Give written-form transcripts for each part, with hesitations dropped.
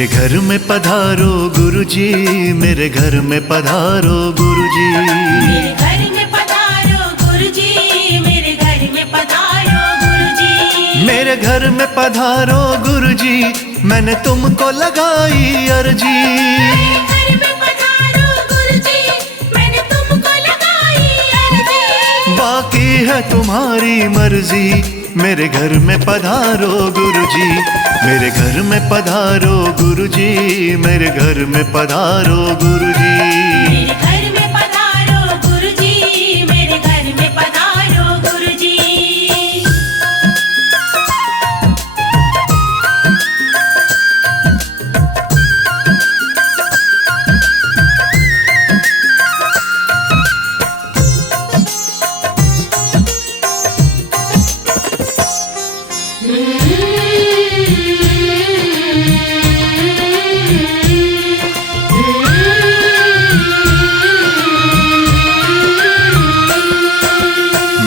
मेरे घर में पधारो गुरुजी, मेरे घर में पधारो गुरुजी, मेरे घर में पधारो गुरुजी, मेरे घर में पधारो गुरुजी, मेरे घर में पधारो गुरुजी, मैंने तुमको लगाई अर्जी। मेरे घर में पधारो गुरुजी, मैंने तुमको लगाई अर्जी। बाकी है तुम्हारी मर्जी, मेरे घर में पधारो गुरुजी, मेरे घर में पधारो गुरुजी, मेरे घर में पधारो गुरुजी। मेरे घर में पधारो गुरुजी, मेरे घर में पधारो गुरुजी।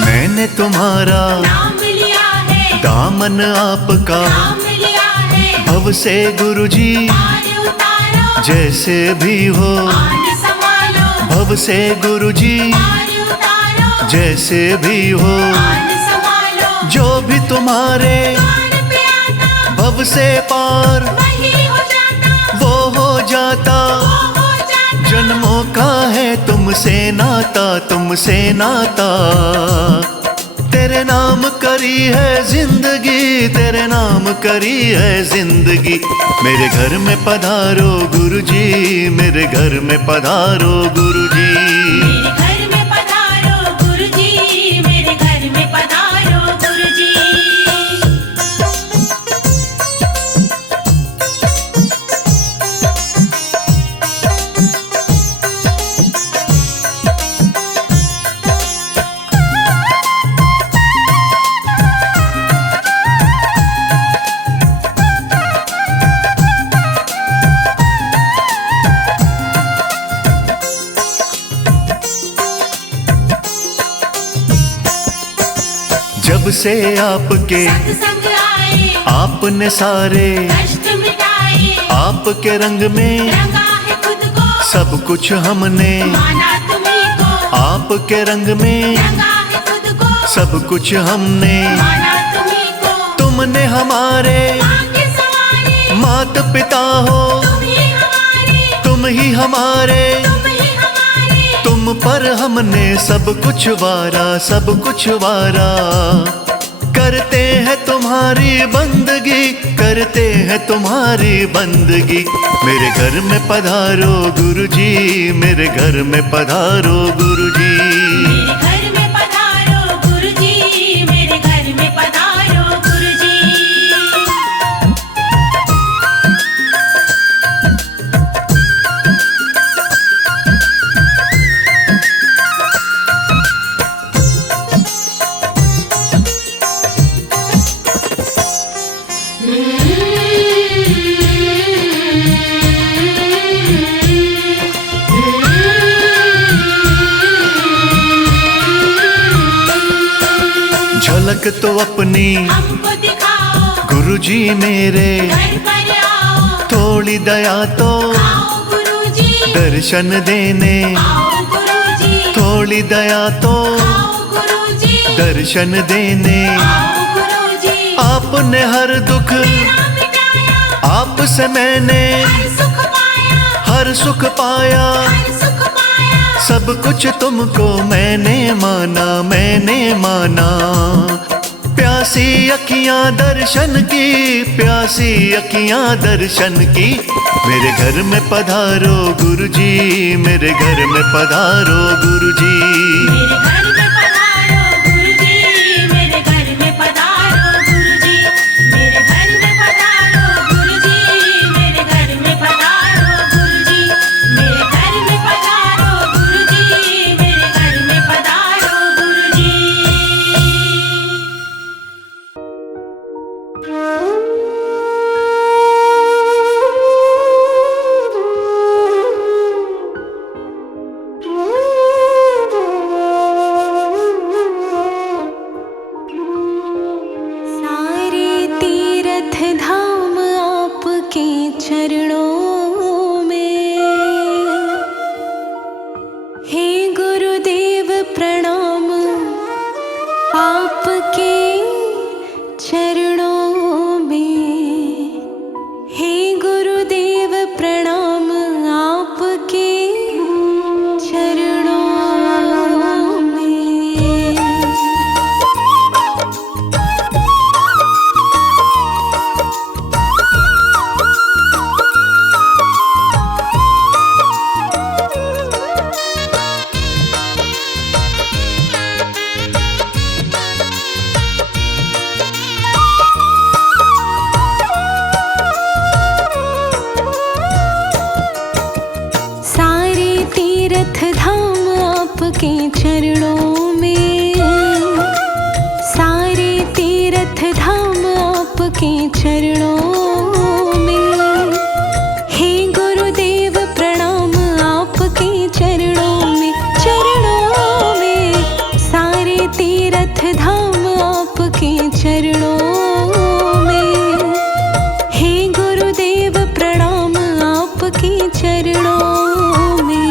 मैंने तुम्हारा नाम लिया है, दामन आपका, नाम लिया है, भव से गुरुजी पार उतारो, जैसे भी हो। आन संभालो, भव से गुरुजी पार उतारो, जैसे भी हो। आन संभालो, जो भी तुम्हारे द्वार पे आता, भव से पार वही हो जाता, वो हो जाता। वो हो जाता। जन्मों का है तुमसे नाता, तुमसे नाता। तेरे नाम करी है जिंदगी, तेरे नाम करी है जिंदगी। मेरे घर में पधारो गुरुजी, मेरे घर में पधारो गुरुजी। मेरे घर में पधारो गुरुजी, मेरे घर में पधारो गुरुजी। जब से आपके सत्संग आए, आपने सारे कष्ट मिटाए, आपके रंग में रंगा है खुद को, सब कुछ हमने माना तुम्हीं को, आपके रंग में रंगा है खुद को, सब कुछ हमने। माना तुम्हीं को, तुमने हमारे माँ के सवारे, मात पिता हो, तुम ही हमारे, तुम ही हमारे। तुम ही हमारे। तुम पर हमने सब कुछ वारा, सब कुछ वारा। करते हैं तुम्हारी बंदगी, करते हैं तुम्हारी बंदगी। मेरे घर में पधारो गुरुजी, मेरे घर में पधारो गुरुजी। मेरे घर में पधारो गुरुजी, मेरे घर में पधारो गुरुजी। झलक तो अपनी हमको दिखाओ, गुरुजी मेरे, घर पर आओ, थोड़ी दया तो आओ गुरुजी, दर्शन देने। आओ गुरुजी, थोड़ी दया तो आओ गुरुजी, दर्शन देने। आओ गुरुजी। आपने हर दुख मेरा मिटाया, आपसे मैंने हर सुख पाया, हर सुख पाया। हर सुख पाया। सब कुछ तुमको मैंने माना, मैंने माना। प्यासी अखियां दर्शन की, प्यासी अखियां दर्शन की। मेरे घर में पधारो गुरुजी, मेरे घर में पधारो गुरुजी। मेरे घर में पधारो गुरुजी, मेरे घर में पधारो गुरुजी। मेरे घर में पधारो गुरुजी, मेरे घर में पधारो गुरुजी। मेरे घर में पधारो गुरुजी, मेरे घर में पधारो गुरुजी। आपके चरणों में, सारे तीर्थ धाम आपके चरणों में। हे गुरुदेव प्रणाम आपके चरणों में, चरणों में। सारे तीर्थ धाम आपके चरणों में। हे गुरुदेव प्रणाम आपके चरणों में।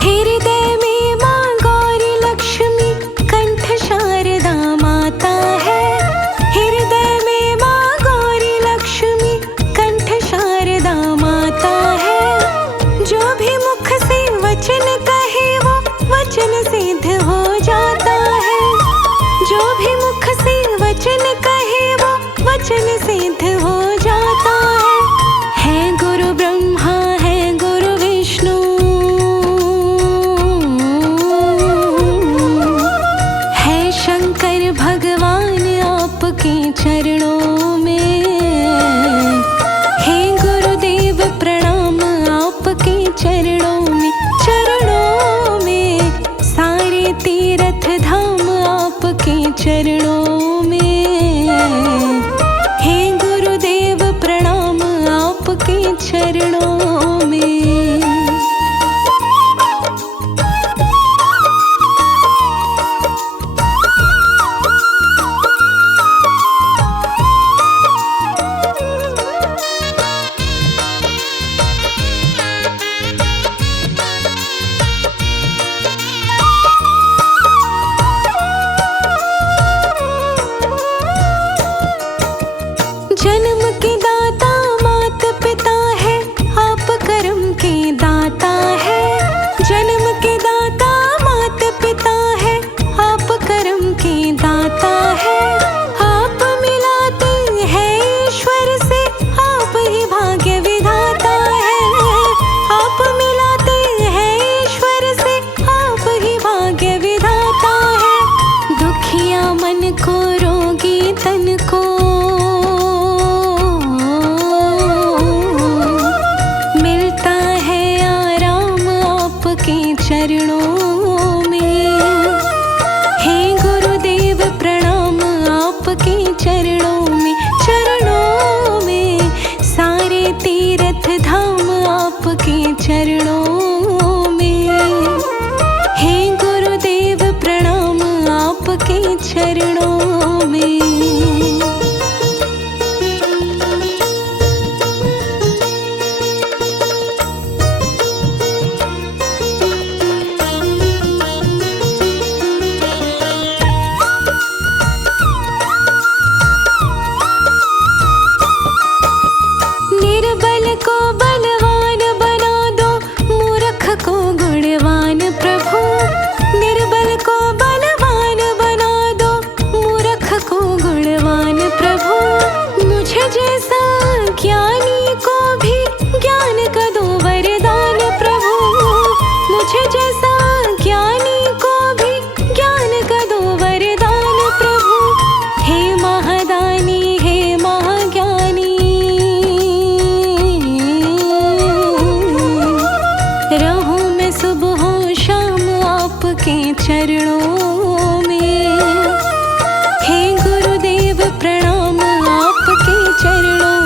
हृदय में माँ गौरी लक्ष्मी कंठ शारदा माता है। हृदय में माँ गौरी लक्ष्मी कंठ शारदा माता है। जो भी मुख से वचन कहे वो वचन सिद्ध हो जाता है। जो भी मुख से वचन कहे वो वचन सिद्ध हो जाता है। है गुरु ब्रह्मा है गुरु विष्णु, है शंकर भगवान आपके चरणों में। हे गुरुदेव प्रणाम आपके चरणों में, चरणों में। सारे तीर्थ धाम आपके चरणों में। हे गुरुदेव प्रणाम आपके चरणों में। जन्म के दाता मात पिता है, आप कर्म के दाता है। जन्म के दाता मात पिता है, आप कर्म के दाता है। आप मिलाते हैं ईश्वर से, आप ही भाग्य विधाता है। आप मिलाते हैं ईश्वर से, आप ही भाग्य विधाता है। दुखिया मन को रोगी तन को मिलता है आराम आपके चरणों में। हे गुरुदेव प्रणाम आपके चरणों में, चरणों में। सारे तीर्थ धाम आपके चरणों में। हे गुरुदेव प्रणाम आपके चरणों में। निर्बल को बलवान बना दो, मूर्ख को गुणवान प्रभु। निर्बल को बलवान बना दो, मूर्ख को गुणवान प्रभु। मुझे जैसा ज्ञानी को भी ज्ञान का दो वरदान प्रभु। मुझे जैसा ज्ञानी को भी ज्ञान का दो वरदान प्रभु। हे महादानी हे महाज्ञानी, रहूं मैं सुबह शाम आपके चरणों में। हे गुरुदेव प्रणाम आपके चरणों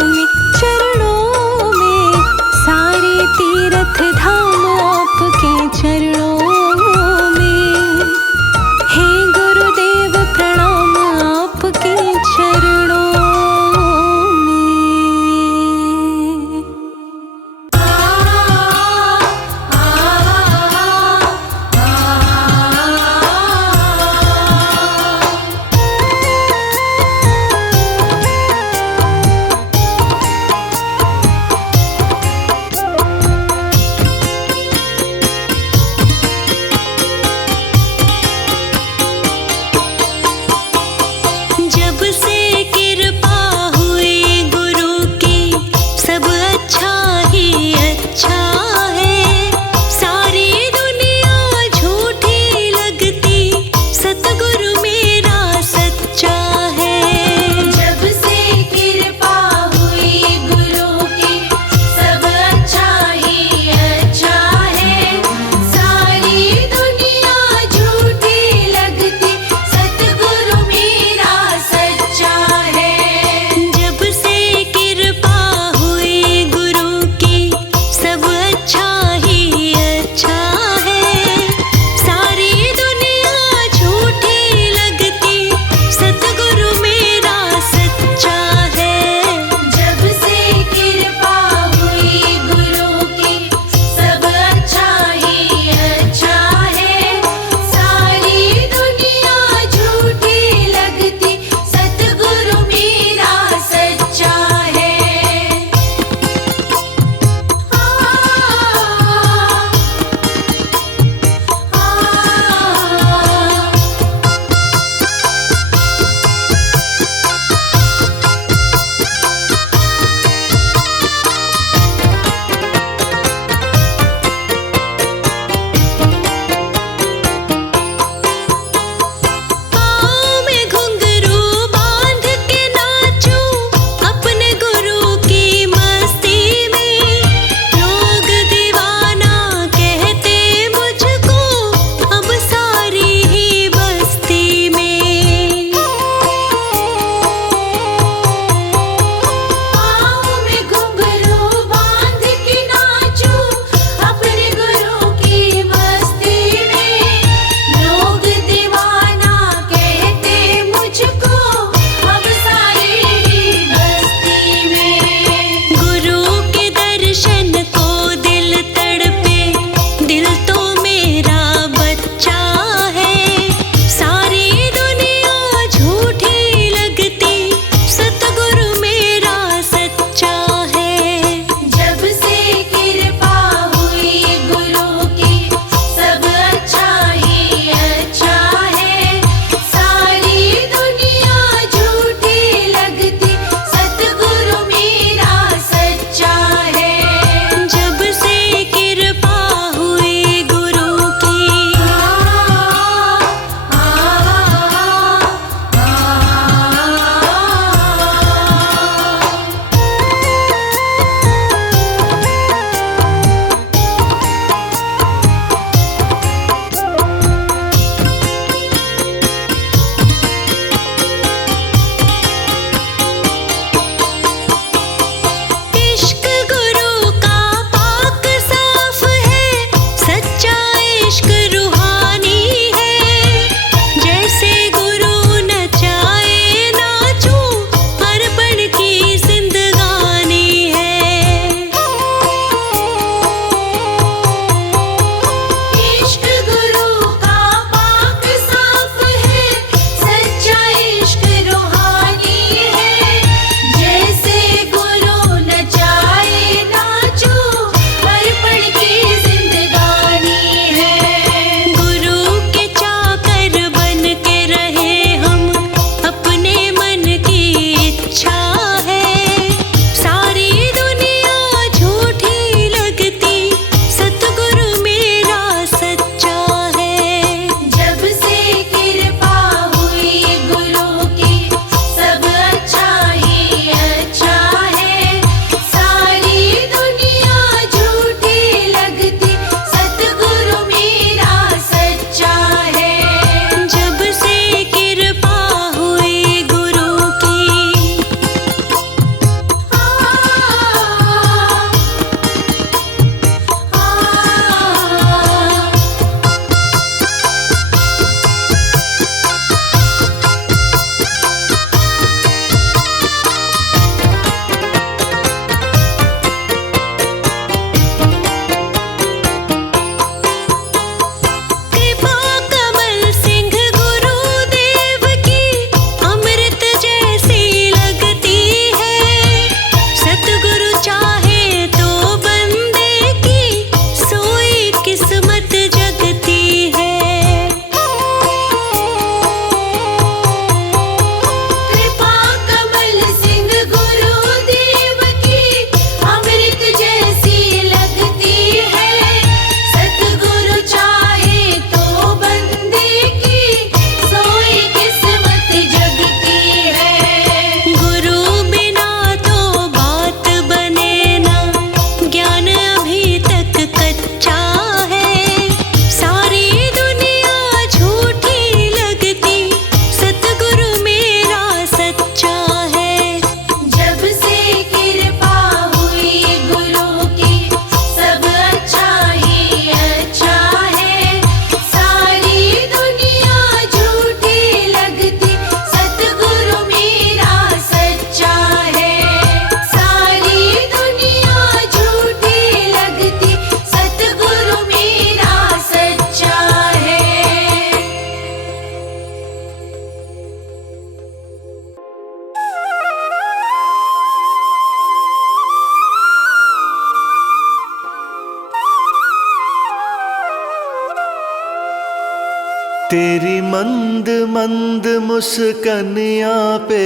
तेरी मंद मंद मुस्कनिया पे,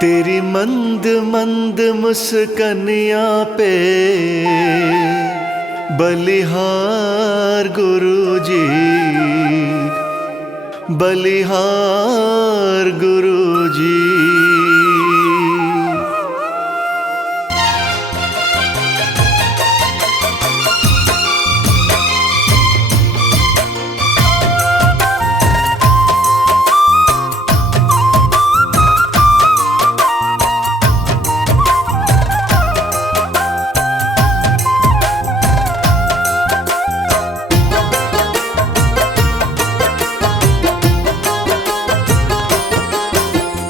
तेरी मंद मंद मुस्कनिया पे बलिहार गुरुजी, बलिहार गुरुजी।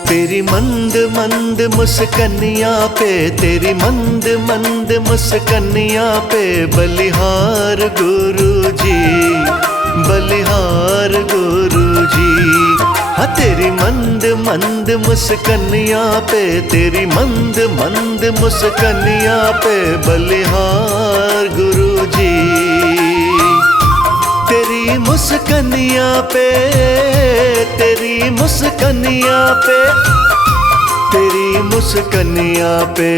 तेरी मंद मंद मुस्कनिया पे, तेरी मंद मंद मुस्कनिया पे बलिहार गुरुजी, बलिहार गुरुजी। हाँ तेरी मंद मंद मुस्कनिया पे, तेरी मंद मंद मुस्कनिया पे बलिहार गुरुजी। तेरी मुस्कनिया पे, तेरी मुस्कनिया पे, तेरी मुस्कनिया पे,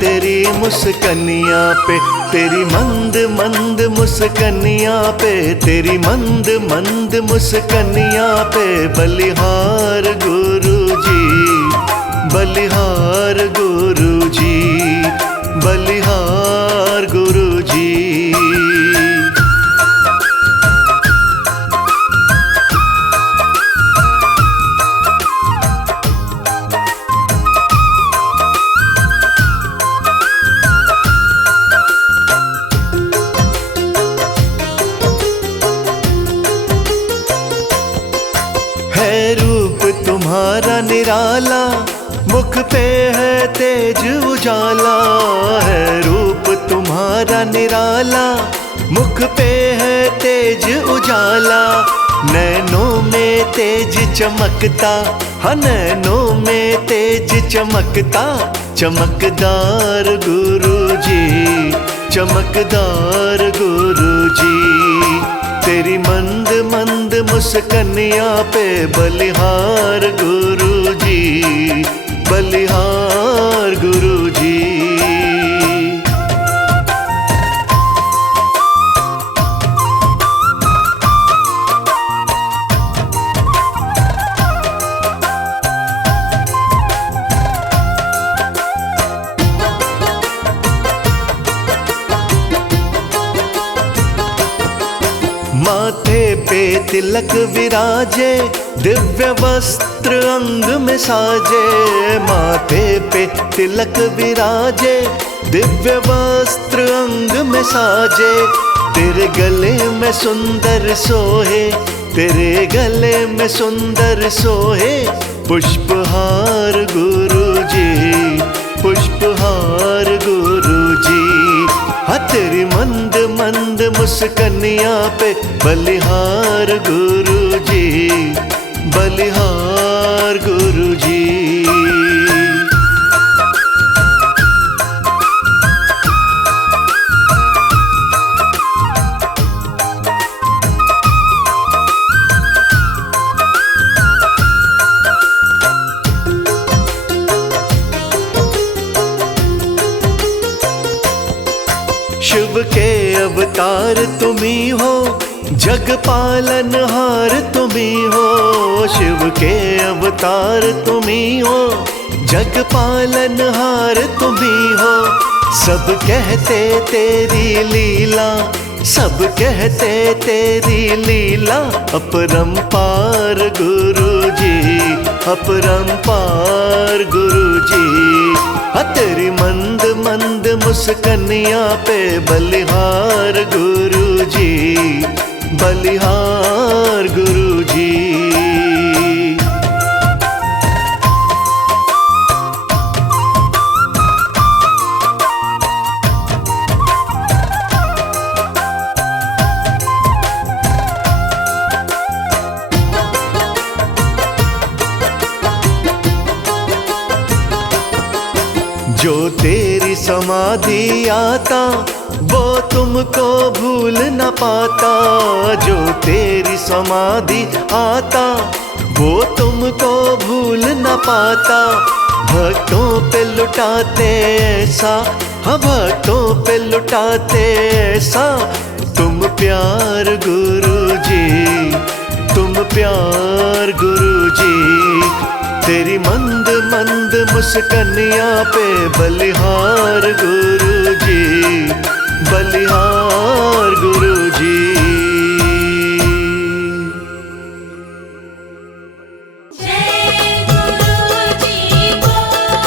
तेरी मुस्कनिया पे, तेरी मंद मंद मुस्कनिया पे, तेरी मंद मंद मुस्कनिया पे बलिहार गुरुजी, बलिहार गुरुजी, बलिहार गुरुजी। है रूप तुम्हारा निराला, मुख पे है तेज उजाला। है रूप तुम्हारा निराला, मुख पे है तेज उजाला। नैनों में तेज चमकता, हाँ नैनों में तेज चमकता, चमकदार गुरुजी, चमकदार गुरुजी। तेरी मंद मंद मुस्कनिया पे बलिहार गुरुजी, बलिहार गुरुजी। माथे पे तिलक विराजे, दिव्य वस्त्र अंग में साजे। माथे पे तिलक विराजे, दिव्य वस्त्र अंग में साजे। तेरे गले में सुंदर सोहे, तेरे गले में सुंदर सोहे पुष्पहार गुरुजी, पुष्पहार गुरुजी। हाँ तेरी मंद मंद मुस्कनिया पे बलिहार गुरुजी, बलिहार गुरुजी। शिव के अवतार तुम्ही हो, जग पालनहार तुम्ही हो। शिव के अवतार तुम्ही हो, जग पालनहार तुम्ही हो। सब कहते तेरी लीला, सब कहते तेरी लीला अपरंपार गुरुजी, अपरंपार गुरुजी। तेरी मंद मंद मुस्कनिया पे बलिहार गुरुजी, बलिहार गुरुजी। जो तेरी समाधि आता वो तुमको भूल न पाता। जो तेरी समाधि आता वो तुमको भूल न पाता। भक्तों पे लुटाते ऐसा, हाँ भक्तों पे लुटाते ऐसा तुम प्यार गुरुजी, तुम प्यार गुरुजी। तेरी मंद मंद मुस्कनिया पे बलिहार गुरुजी, बलिहार गुरुजी। जय गुरुजी बोल,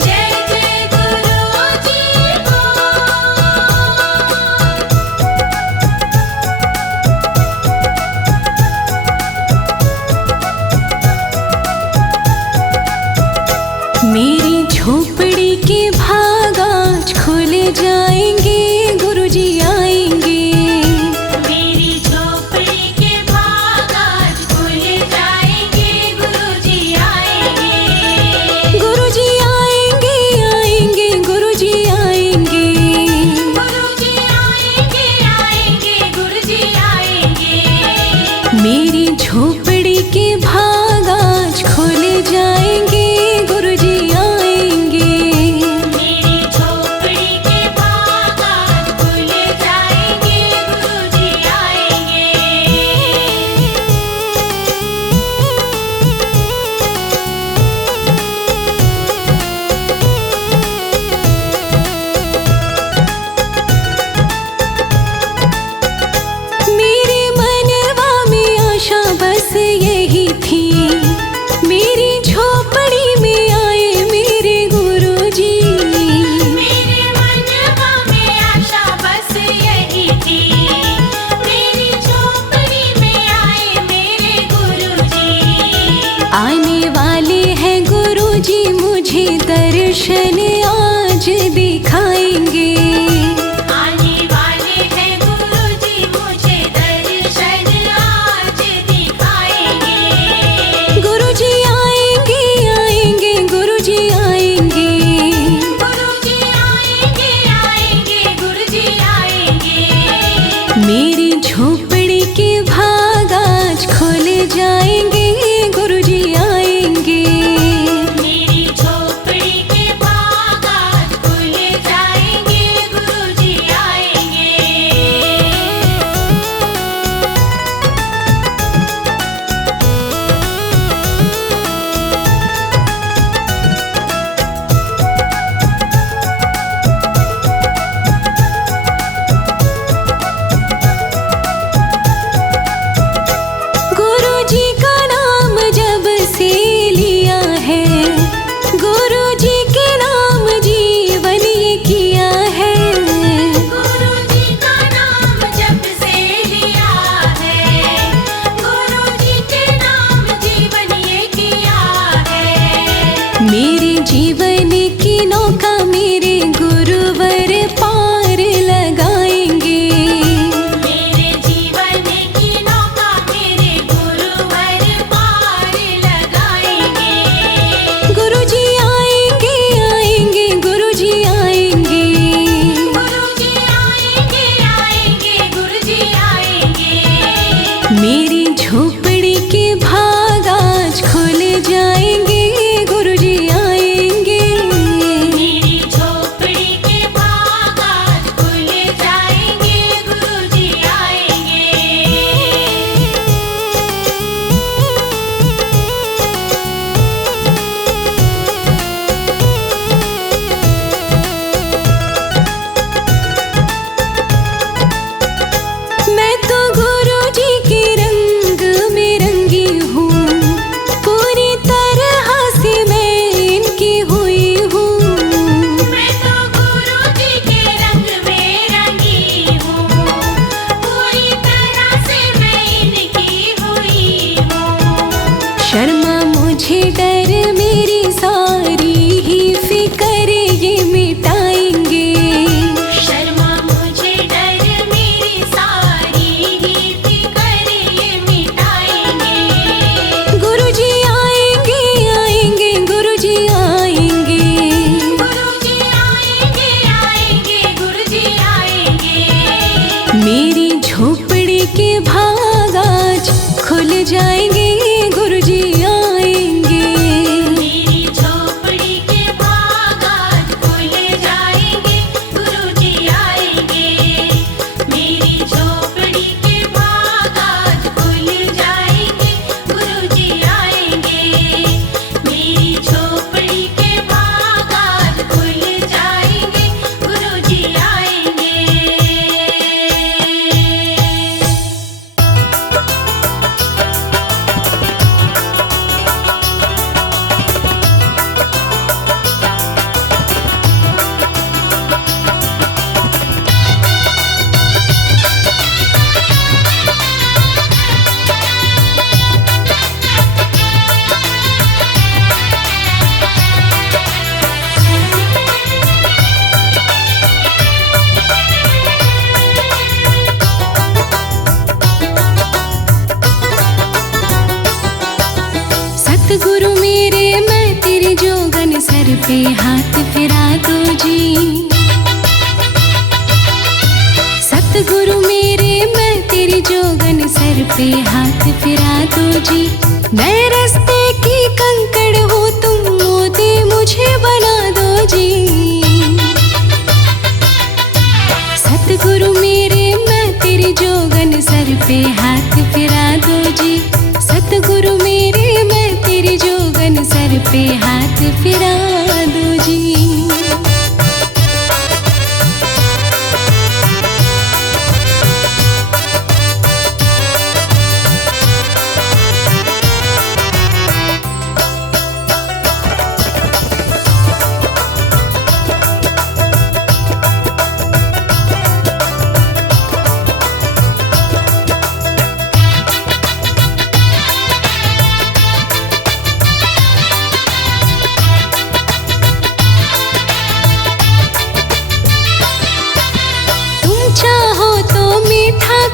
जय जय गुरुजी बोल। मेरी झोपड़ी के भाग आज खुल जाएंगे, गुरुजी आएंगे। मेरी झोपड़ी के भाग आज खुल जाएंगे, गुरुजी आएंगे। गुरुजी आएंगे, आएंगे, गुरुजी आएंगे। गुरुजी आएंगे, आएंगे, गुरुजी आएंगे। मेरी झोपड़ी के भाग आज खुल जाएंगे, गुरुजी आएंगे। मेरी झोपड़ी के भाग आज खुल जाएंगे, गुरुजी आएंगे। मेरे मनवा में आशा बस यही थी, मेरी झोपड़ी में आए मेरे गुरुजी। मेरे मनवा में आशा बस यही थी, मेरी झोपड़ी में आए मेरे गुरुजी। आने वाले हैं गुरुजी मुझे दर्शन आज दिखाएंगे। आने वाले हैं गुरुजी मुझे दर्शन आज दिखाएंगे। गुरुजी आएंगे, आएंगे, गुरुजी आएंगे। गुरुजी आएंगे, आएंगे, गुरुजी आएंगे। मेरी झोपड़ी के भाग आज खुल जाएंगे, गुरुजी आएंगे। मेरी झोपड़ी के भाग आज खुल जाएंगे, गुरुजी आएंगे। गुरुजी का नाम जब से लिया है, गुरुजी के नाम जीवन ये किया है। गुरुजी का नाम जब से लिया है, गुरुजी के नाम जीवन ये किया है। मेरे जीवन की नौका मेरे गुरुवर पार लगाएंगे। मेरे जीवन की नौका मेरे गुरुवर पार लगाएंगे। गुरुजी आएंगे, आएंगे, गुरुजी आएंगे। गुरुजी आएंगे, आएंगे, गुरुजी आएंगे। मेरी झोपड़ी के भाग आज खुल जाएंगे, गुरुजी आएंगे। मेरी झोपड़ी के भाग आज खुल जाएंगे, गुरुजी आएंगे। मैं तो गुरुजी के रंग में रंगी हूँ, पूरी तरह से मैं इनकी हुई हूँ। मैं तो गुरुजी के रंग में रंगी हूँ, पूरी तरह से मैं इनकी हुई हूँ। शर्मा मुझे डर मेरी सारी ही फिक्र ये मिटाएंगे। शर्मा मुझे डर मेरी सारी ही फिक्र ये मिटाएंगे। गुरुजी आएंगे, आएंगे, गुरुजी आएंगे। सतगुरु मेरे मैं तेरे जोगन सर पे हाथ फिरा दो जी। सतगुरु मेरे मैं तेरे जोगन सर पे हाथ फिरा दो जी। मैं रास्ते की कंकड़ हूँ तुम मोती मुझे बना दो जी। सतगुरु मेरे मैं तेरे जोगन सर पे हाथ फिरा दो जी। सतगुरु मेरे मैं तेरे जोगन सर पे हाथ फिरा दो जी।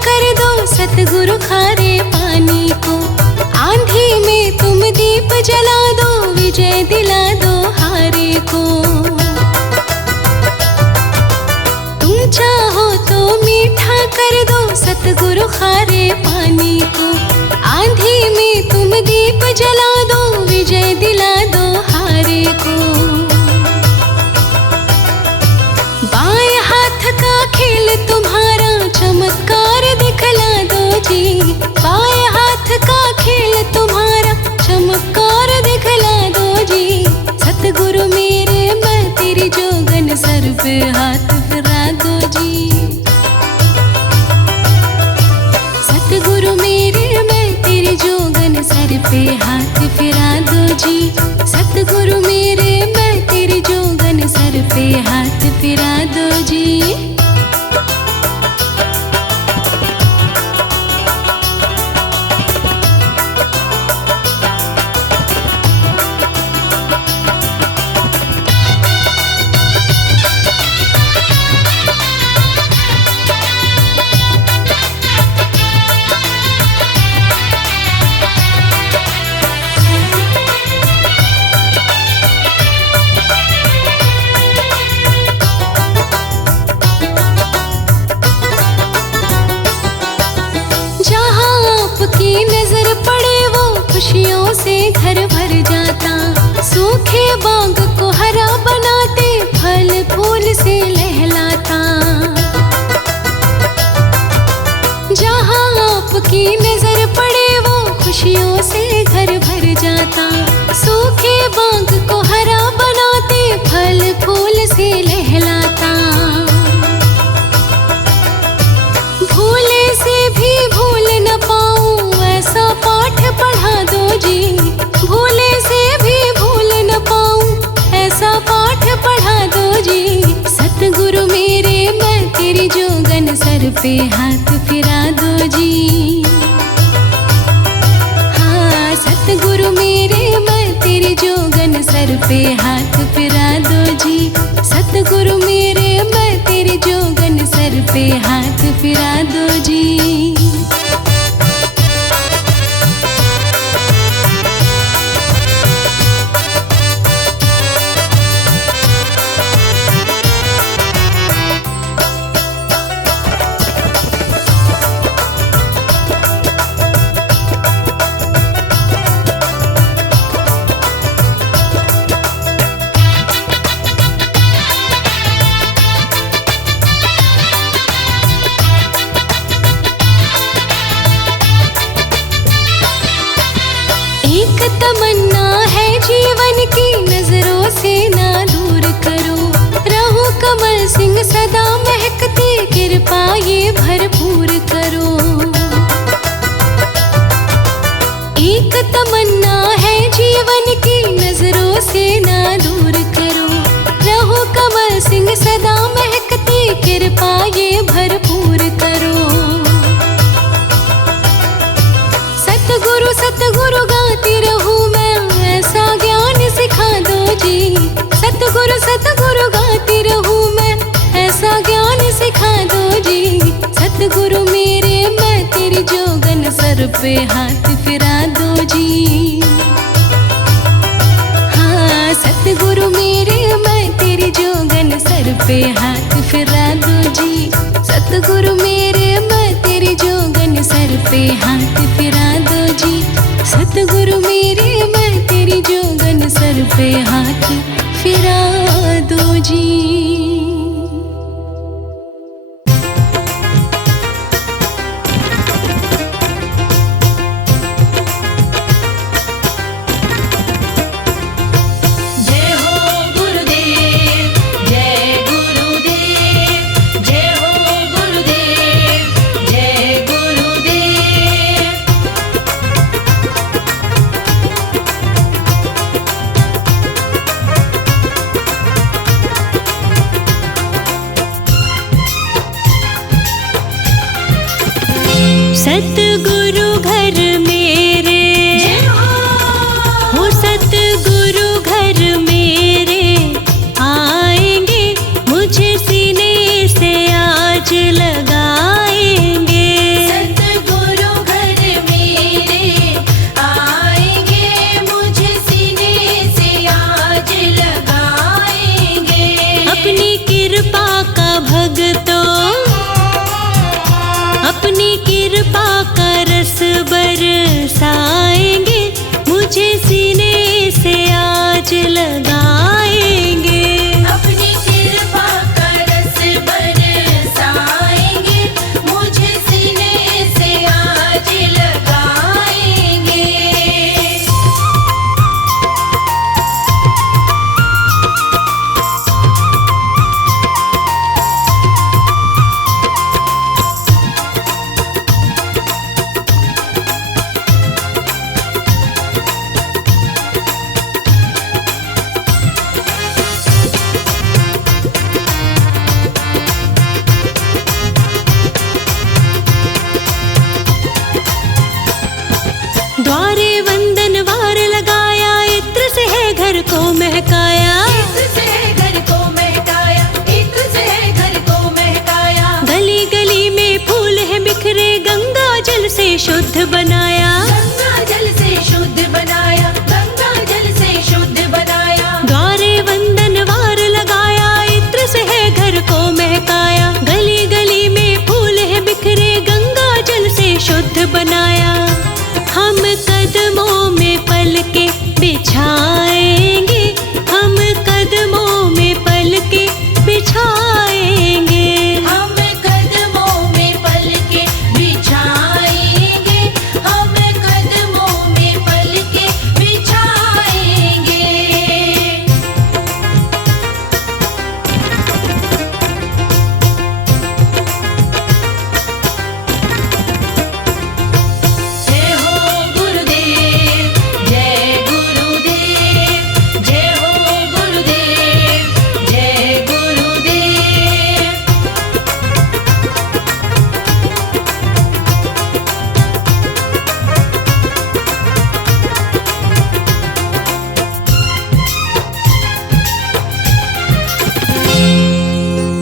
कर दो सतगुरु खारे पानी को। आंधी में तुम दीप जला दो विजय दिला दो हारे को। तुम चाहो तो मीठा कर दो सतगुरु खारे पानी को। आंधी में तुम दीप जला दो विजय दिला दो हारे को। बाएं हाथ का खेल तुम्हारा चमत्कार दिखला दो जी। बाएं हाथ का खेल तुम्हारा चमत्कार दिखला दो जी। सतगुरु मेरे मैं तेरे जोगन सर पे हाथ फिरा दो जी। सतगुरु मेरे मैं तेरे जोगन सर पे हाथ फिरा दो जी। सतगुरु मेरे मैं तेरे जोगन सर पे हाथ फिरा दो जी। नजर पड़े वो खुशियों से घर भर जाता। सूखे बाग को हरा बनाते फल फूल से लहलाता। जहाँ आपकी नजर पड़े वो खुशियों से घर भर जाता। सूखे बाग को हरा बनाते फल फूल से लहलाता। भूले से भी भूल न पाऊं ऐसा पाठ पढ़ा दो जी। भूले से भी भूल न पाऊं ऐसा पाठ पढ़ा दो जी। सतगुरु मेरे मैं तेरे जोगन सर पे हाथ फिरा दो जी। हाँ सतगुरु मेरे मैं तेरे जोगन सर पे हाथ फिरा दो जी। सतगुरु मेरे मैं तेरे जोगन सर पे हाथ फिरा दो जी। तमन्ना है जीवन की नजरों से ना दूर करो। रहूं कमल सिंह सदा महकती कृपा ये भरपूर करो। एक तमन्ना है जीवन की नजरों से ना दूर करो। रहूं कमल सिंह सदा महकती कृपा ये भरपूर करो। सतगुरु सतगुरु गाती रहूं मैं ऐसा ज्ञान सिखा दो जी। सतगुरु सतगुरु गाती रहूं मैं ऐसा ज्ञान सिखा दो जी। सतगुरु मेरे मैं तेरे जोगन सर पे हाथ फिरा दो जी। पे हाथ फिरा दो जी। सतगुरु मेरे मैं तेरी जोगन सर पे हाथ फिरा दो जी। सतगुरु मेरे मैं तेरी जोगन सर पे हाथ फिरा दो जी। सतगुरु घर मेरे हो, सतगुरु घर मेरे आएंगे, मुझे सीने से आज लगाएंगे। सतगुरु घर मेरे आएंगे, मुझे सीने से आज लगाएंगे। अपनी कृपा का भक्तों, अपनी कृपा का रस बरसाएंगे, मुझे सीने से आज लगाएंगे। अपनी कृपा का रस बरसाएंगे, मुझे सीने से आज लगाएंगे। द्वारे वंदन वार लगाया, इत्र से है घर को महकाया। इत्र से घर को महकाया, इत्र से घर को महकाया। गली गली में फूल है बिखरे, गंगा जल से शुद्ध बनाया। गंगा जल से शुद्ध बनाया, गंगा जल से शुद्ध बनाया। द्वारे वंदन वार लगाया, इत्र से है घर को महकाया। गली गली में फूल है बिखरे, गंगा जल से शुद्ध बनाया। हम कदमों में पलके बिछाएंगे, हम कदमों में पलके बिछाएंगे। हम कदमों में पलके बिछाएंगे, हम कदमों में पलके बिछाएंगे। जय हो गुरुदेव, जय गुरुदेव, जय हो गुरुदेव, जय गुरुदेव।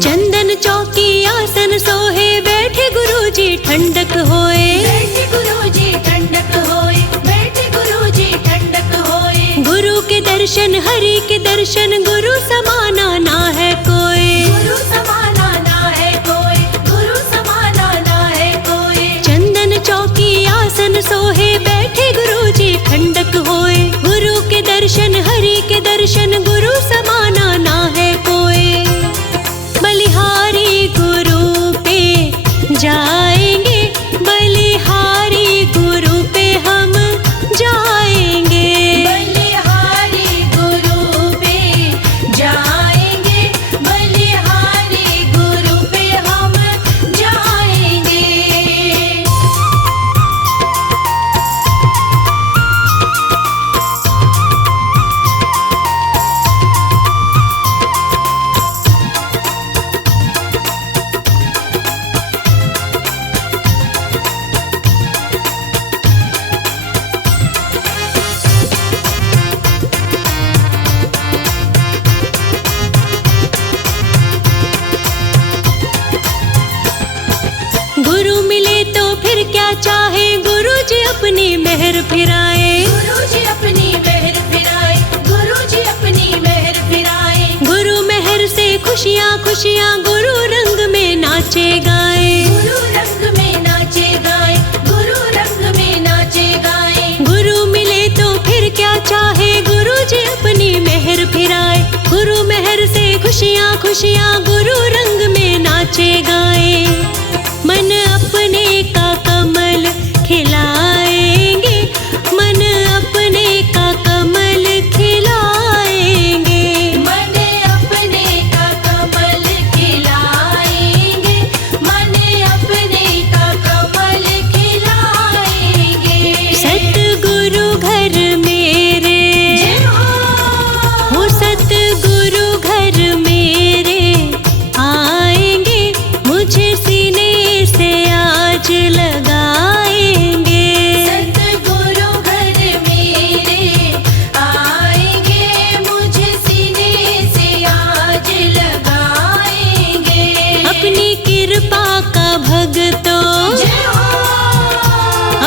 चंदन चौकी आसन सोहे, बैठे गुरुजी ठंडक होए। बैठे गुरुजी ठंडक होए, बैठे गुरुजी ठंडक होए। गुरु के दर्शन हरि के दर्शन, गुरु समाना ना है कोई। गुरु समाना ना है कोई, गुरु समाना ना है कोई। चंदन चौकी आसन सोहे, बैठे गुरुजी ठंडक होए। गुरु के दर्शन हरि के दर्शन, गुरु समाना ना है कोई। बलिहारी गुरु पे जाएंगे, बलिहारी गुरु पे हम जाएंगे। बलिहारी गुरु पे जाएंगे, बलिहारी गुरु पे हम जाएंगे। गुरु मिले तो फिर क्या चाहे, गुरु जी अपनी मेहर फिराए। गुरुजी अपनी मेहर फिराए, गुरुजी अपनी मेहर फिराए। गुरु मेहर से खुशियाँ खुश खुशियाँ गुरु रंग में नाचे गाए, मन अपने का कमल खिलाएंगे, मन अपने का कमल खिलाएंगे, मन अपने का कमल खिलाएंगे, मन अपने का कमल खिलाएंगे। सतगुरु घर मेरे हो, सतगुरु घर मेरे आएंगे, मुझे सीने से आज लगाएंगे। सतगुरु घर मेरे आएंगे, मुझे सीने से आज लगाएंगे। अपनी कृपा का भक्तों,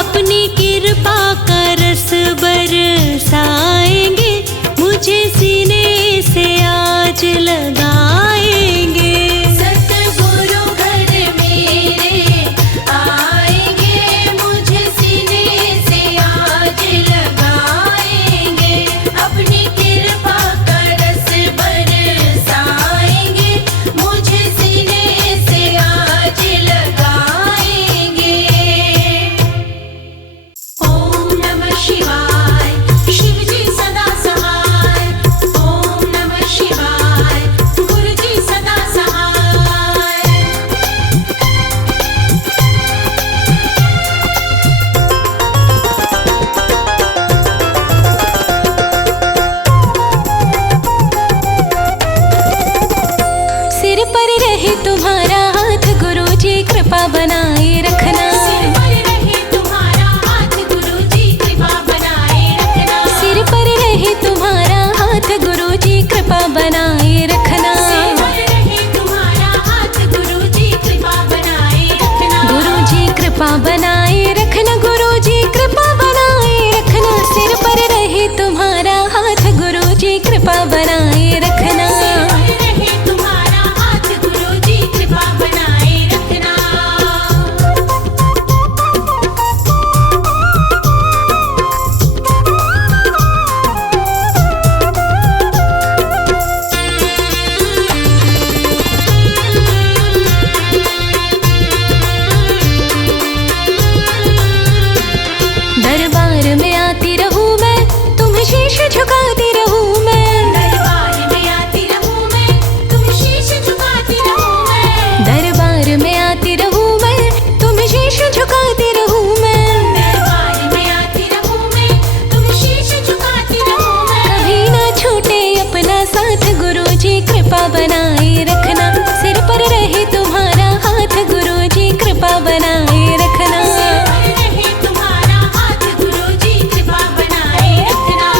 अपनी कृपा का रस बरसाएंगे, मुझे सीने से आज लगाएंगे। सतगुरु घर मेरे आएंगे, मुझे सीने से आज लगाएंगे। अपनी कृपा का रस बरसाएंगे, मुझे सीने से आज लगाएंगे। ओम नमः शिवाय, शिव जी सदा सहाय। ओम नमः शिवाय, गुरु जी सदा सहाय। सिर पर रहे तुम्हारा हाथ गुरुजी, कृपा बनाए रखना। सिर पर रहे तुम्हारा हाथ गुरुजी, कृपा बनाए रखना। सिर पर रहे तुम्हारा हाथ गुरुजी, कृपा बनाए रखना। सिर पर रहे तुम्हारा हाथ गुरुजी, कृपा बनाए रखना। गुरुजी कृपा बनाए रखना, गुरुजी कृपा बनाए रखना। सिर पर रहे तुम्हारा हाथ गुरुजी, कृपा बनाए रखना। सिर पर रहे तुम्हारा हाथ गुरुजी, कृपा बनाए रखना। दरबार में आती रहूं मैं, तुम शीश झुकाती रहूं मैं। दरबार में आती रहूं मैं, तुम शीश झुकाती रहूं मैं। दरबार में आती रहूं मैं, तुम शीश झुकाती रहूं मैं। दरबार में आती रहूं मैं, तुम शीश झुकाती रहूं मैं। कभी ना छूटे अपना साथ गुरुजी, कृपा बनाए रखना। सिर पर रहे तुम्हारा हाथ गुरुजी, कृपा बनाए रखना। सिर पर रहे तुम्हारा हाथ गुरुजी, कृपा बनाए रखना।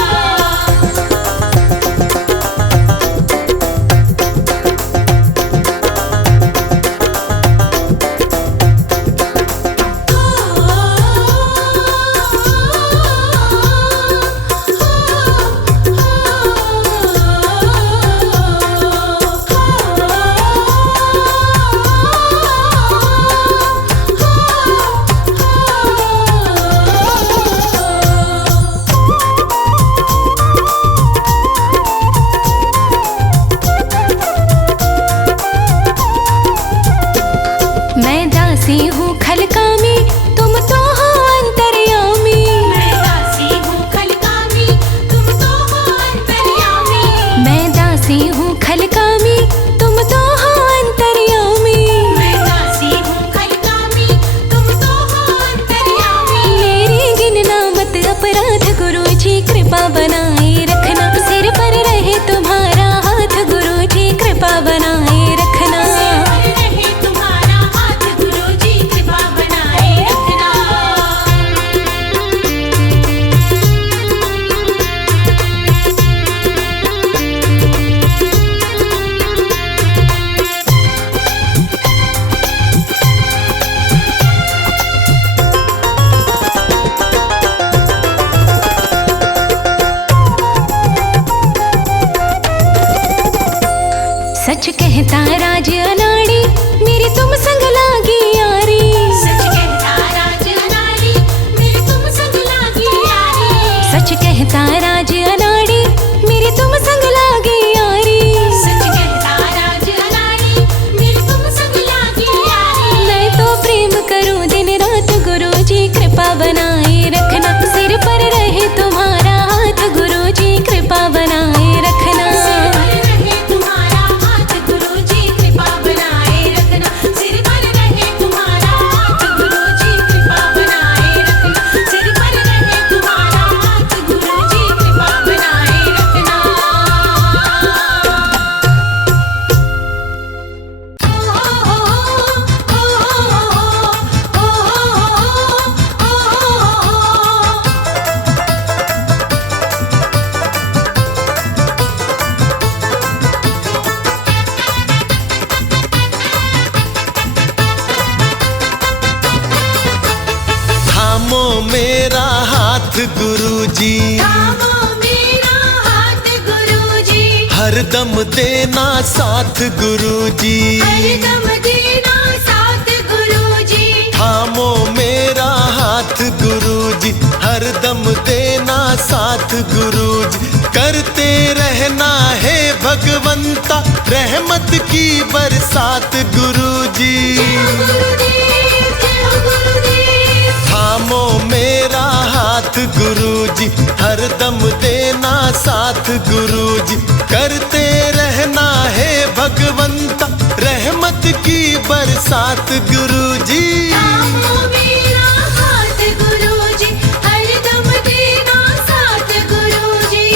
मैं दासी हूँ खलकामी, तुम तो हो अंतर्यामी। मैं दासी हूँ खलकामी, तुम तो हो अंतर्यामी। मैं दासी हूँ खलकामी, तुम तो हो अंतर्यामी। मैं दासी हूँ खलकामी, तुम तो हो अंतर्यामी। मेरी गिनना मत अपराध गुरुजी, कृपा बनाए रखना। सिर पर रहे तुम्हारा हाथ गुरुजी, कृपा बनाए रखना। सिर पर रहे तुम्हारा हाथ गुरुजी, कृपा बनाए रखना। सच कहता राज अनाड़ी, मेरी तुम संग लागी यारी। सच कहता राज अनाड़ी, मेरी तुम संग लागी यारी। सच कहता राज अनाड़ी, मेरी तुम संग लागी यारी। सच कहता राज गुरुजी। थामो मेरा हाथ गुरुजी, हरदम देना साथ गुरुजी। हरदम देना साथ गुरुजी। थामो मेरा हाथ गुरुजी, हरदम देना साथ गुरुजी। करते रहना है भगवंता रहमत की बरसात गुरुजी। जय हो गुरुदेव, जय हो गुरुदेव। थामो मेरा हाथ गुरुजी, हरदम देना साथ गुरुजी। करते रहना है भगवंता रहमत की बरसात गुरुजी। थामो मेरा हाथ गुरुजी, हरदम देना साथ गुरुजी।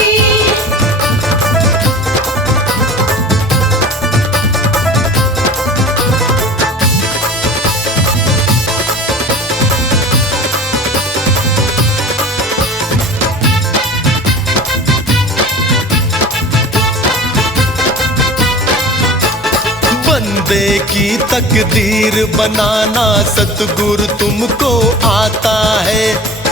बंदे की तकदीर बनाना सतगुरु तुमको आता है।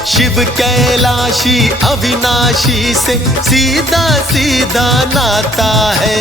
शिव कैलाशी अविनाशी से सीधा सीधा नाता है।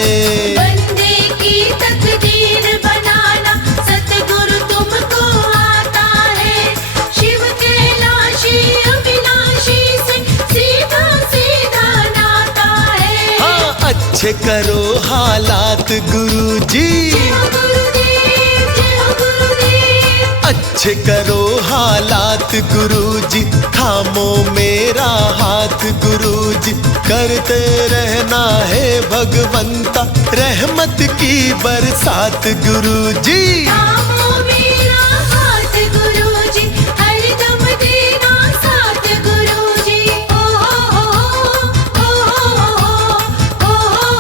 बंदे की तकदीर बनाना सतगुरु तुमको आता है। शिव कैलाशी अविनाशी से सीधा सीधा नाता है। हाँ, अच्छे करो हालात गुरुजी। जय हो गुरुदेव, जय हो गुरुदेव। अच्छे करो हालात गुरुजी। थामो मेरा हाथ गुरुजी। करते रहना है भगवंता रहमत की बरसात गुरुजी। थामो मेरा हाथ गुरुजी, हरदम देना साथ गुरुजी। ओ हो हो हो हो हो।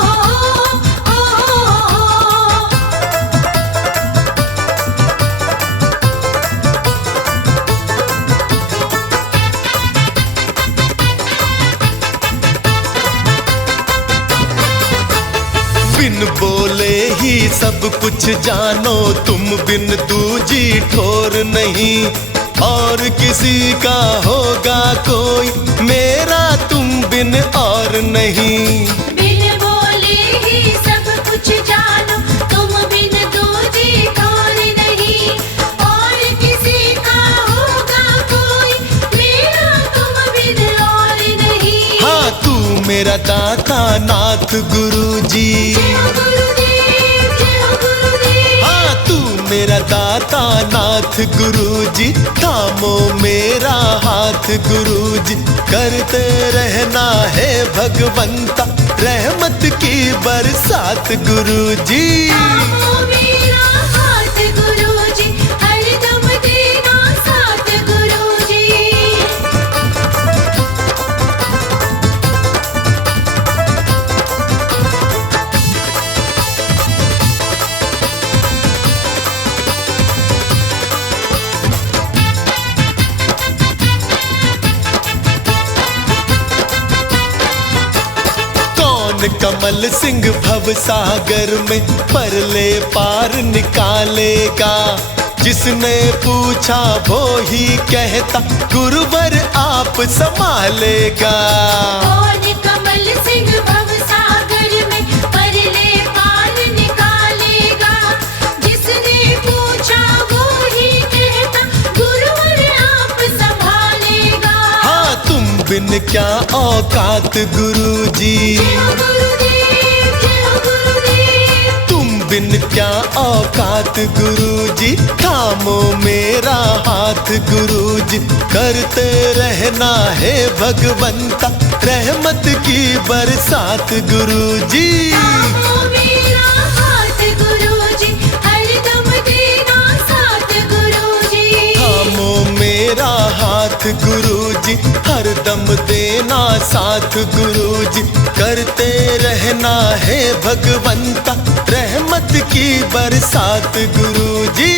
बिन बोले ही सब कुछ जानो, तुम बिन दूजी ठोर नहीं। और किसी का होगा कोई मेरा तुम बिन और नहीं। बिन बोले ही सब कुछ जानो, तुम बिन दूजी ठोर नहीं। और किसी का होगा कोई मेरा तुम बिन और नहीं। हाँ, तू मेरा दाता नाथ गुरुजी। जय हो गुरुदेव, जय हो गुरुदेव। हाँ, तू मेरा दाता नाथ गुरुजी। थामो मेरा हाथ गुरुजी। करते रहना है भगवंता रहमत की बरसात गुरुजी। थामो मेरा हाथ गुरुजी, हरदम देना साथ गुरुजी। कमल सिंह भव सागर में परले पार निकालेगा। जिसने पूछा वो ही कहता गुरुवर आप संभालेगा। कौन कमल सिंह भवसागर में परले पार निकालेगा। जिसने पूछा वो ही कहता गुरुवर आप संभालेगा। हाँ, तुम बिन क्या औकात गुरुजी। जय हो गुरुदेव, जय हो गुरुदेव। तुम बिन क्या औकात गुरुजी। थामो मेरा हाथ गुरुजी। करते रहना है भगवंता रहमत की बरसात गुरुजी। थामो मेरा हाथ गुरुजी, हरदम देना साथ गुरुजी। थामो मेरा हाथ गुरुजी। हरदम देना साथ गुरुजी। करते रहना है भगवंता रहमत की बरसात गुरुजी।